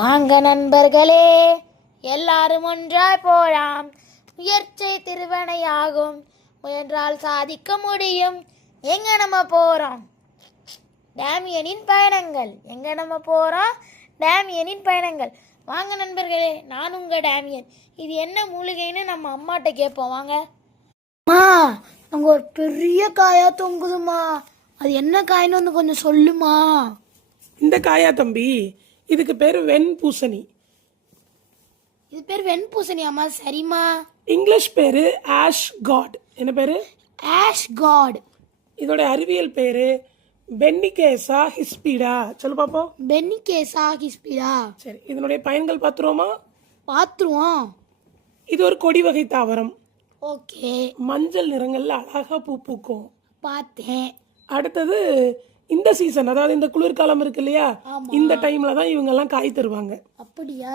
வாங்க நண்பர்களே எல்லாரும் ஒன்றாய் போலாம். முயற்சி திருவனையாகும் முயன்றால் சாதிக்க முடியும். எங்க நம்ம போறோம்? டேமியனின் பயணங்கள். எங்க நம்ம போறோம்? டேமியனின் பயணங்கள். வாங்க நண்பர்களே நான் உங்க டேமியன். இது என்ன மூலிகைன்னு நம்ம அம்மாட்ட கேட்போம். வாங்க. அம்மா அங்க ஒரு பெரிய காயா தொங்குதுமா அது என்ன காயின்னு வந்து கொஞ்சம் சொல்லுமா? இந்த காயா தம்பி இதுக்கு பேர் வெண்பூசணி. இது பேர் வெண்பூசணி அம்மா? சரிம்மா. இங்கிலீஷ் பேரு ஆஷ் காட். என்ன பேரு? Ash gourd. இதோட அறிவியல் பேரு பென்னிகேசா ஹிஸ்பிடா. சொல்லு பாப்போம் பென்னிகேசா கிஸ்பிடா சரி இதனுடைய பயன்கள் பார்த்துருவோமா பார்த்துருவோம் இது ஒரு கொடி வகை தாவரம். ஓகே. மஞ்சள் நிறங்கள்ல அழகா பூ பூக்கும். பார்த்தேன். அடுத்தது இந்த சீசன் அதாவது இந்த குளிர்காலம் இருக்கு இல்லையா? இந்த டைம்ல தான் இவங்க எல்லாம் காய் தருவாங்க. அப்படியா?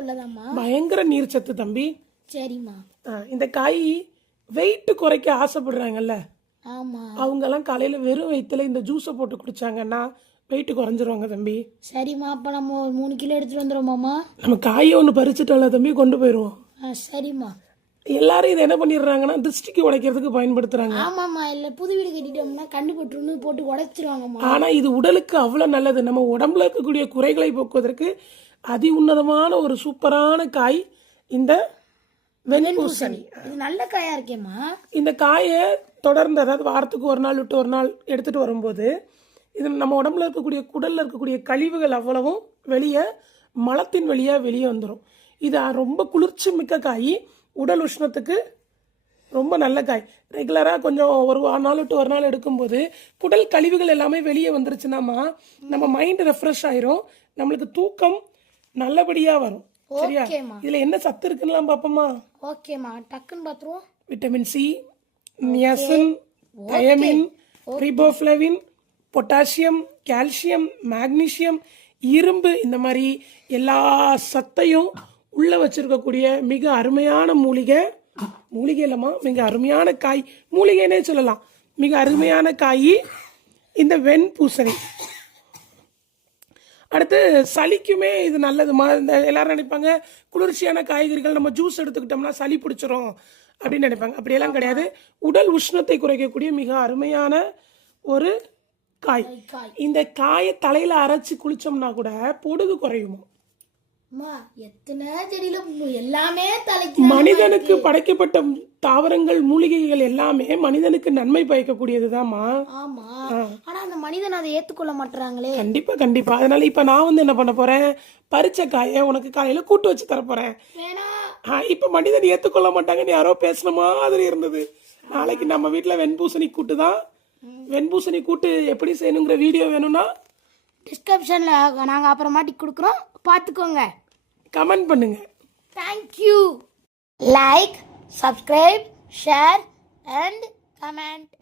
உள்ளதாம்மா? பயங்கர நீர்ச்சத்து தம்பி. சரிம்மா. இந்த காய் வெயிட் குறைக்க ஆசைப்படுறாங்கல்ல? ஆமா. அவங்க எல்லாம் காலையில வெறும் வயிற்றுல இந்த ஜூஸை போட்டு குடிச்சாங்கன்னா வெயிட் குறைஞ்சிருவாங்க தம்பி. சரிம்மா அப்போ நம்ம ஒரு மூணு கிலோ எடுத்துட்டு வந்துடுவோமாம்மா நம்ம காயை ஒன்று பறிச்சுட்டோம்ல தம்பி கொண்டு போயிடுவோம். சரிம்மா. எல்லாரும் இதை என்ன பண்ணிடுறாங்கன்னா திருஷ்டிக்கு உடைக்கிறதுக்கு பயன்படுத்துறாங்க. ஆமாம்மா இல்லை புது வீடு கட்டிட்டோம்னா கண்டு போட்டுருன்னு போட்டு உடைச்சிருவாங்கம்மா. ஆனா இது உடலுக்கு அவ்வளவு நல்லது. நம்ம உடம்புல இருக்கக்கூடிய குறைகளை போக்குவதற்கு அதி உன்னதமான ஒரு சூப்பரான காய் இந்த வெண்பூசணி. இது நல்ல காயா இருக்கேம்மா. இந்த காயை தொடர்ந்து அதாவது வாரத்துக்கு ஒரு நாள் விட்டு ஒரு நாள் எடுத்துட்டு வரும்போது இது நம்ம உடம்புல இருக்கக்கூடிய குடல்ல இருக்கக்கூடிய கழிவுகள் அவ்வளவும் வெளியே மலத்தின் வழியா வெளியே வந்துடும் இது ரொம்ப குளிர்ச்சி மிக்க காய். உடல் உஷ்ணத்துக்கு ரொம்ப நல்ல காய். ரெகுலராக கொஞ்சம் ஒரு நாள் விட்டு ஒரு நாள் எடுக்கும்போது குடல் கழிவுகள் எல்லாமே வெளியே வந்துருச்சுனாமா நம்ம மைண்ட் ரெஃப்ரெஷ் ஆயிரும். நம்மளுக்கு தூக்கம் நல்லபடியாக வரும். சரியா? இதில் என்ன சத்து இருக்குன்னுலாம் பார்ப்போமா ஓகேம்மா டக்குன்னு பார்த்துருவோம் vitamin C niacin thiamine riboflavin potassium calcium magnesium இரும்பு இந்த மாதிரி எல்லா சத்தையும் உள்ள வச்சிருக்கக்கூடிய மிக அருமையான மூலிகை மூலிகை இல்லைம்மா மிக அருமையான காய். மூலிகைனே சொல்லலாம். மிக அருமையான காய் இந்த வெண்பூசணி. அடுத்து சளிக்குமே இது நல்லதுமா? இந்த எல்லாரும் நினைப்பாங்க குளிர்ச்சியான காய்கறிகள் நம்ம ஜூஸ் எடுத்துக்கிட்டோம்னா சளி பிடிச்சிரும் அப்படின்னு நினைப்பாங்க. அப்படியெல்லாம் கிடையாது. உடல் உஷ்ணத்தை குறைக்கக்கூடிய மிக அருமையான ஒரு காய். காய். இந்த காயை தலையில அரைச்சு குளிச்சோம்னா கூட பொடுகு குறையுமா? மனிதனுக்கு படைக்கப்பட்ட தாவரங்கள் மூலிகைகள் எல்லாமே மனிதனுக்கு நன்மை பயக்கக்கூடியதுதாம்மா. ஆமா. ஆனா அந்த மனிதன் அதை ஏத்துக்கொள்ள மாட்டாங்களே கண்டிப்பா கண்டிப்பா. அதனால இப்ப நான் வந்து என்ன பண்ண போறேன்? பறிச்ச காயை உனக்கு காலையில கூட்டு வச்சு தர போறேன். இப்ப மனிதன் ஏத்துக்கொள்ள மாட்டாங்கன்னு யாரோ பேசின மாதிரி இருந்தது. நாளைக்கு நம்ம வீட்ல வெண்பூசணி கூட்டு தான். வெண்பூசணி கூட்டு எப்படி செய்யணுங்கிற வீடியோ வேணும்னா டிஸ்கிரிப்ஷன்ல நாங்க அப்புறமாட்டி கொடுக்குறோம். பார்த்துக்கோங்க கமெண்ட் பண்ணுங்க. Thank you like subscribe share and comment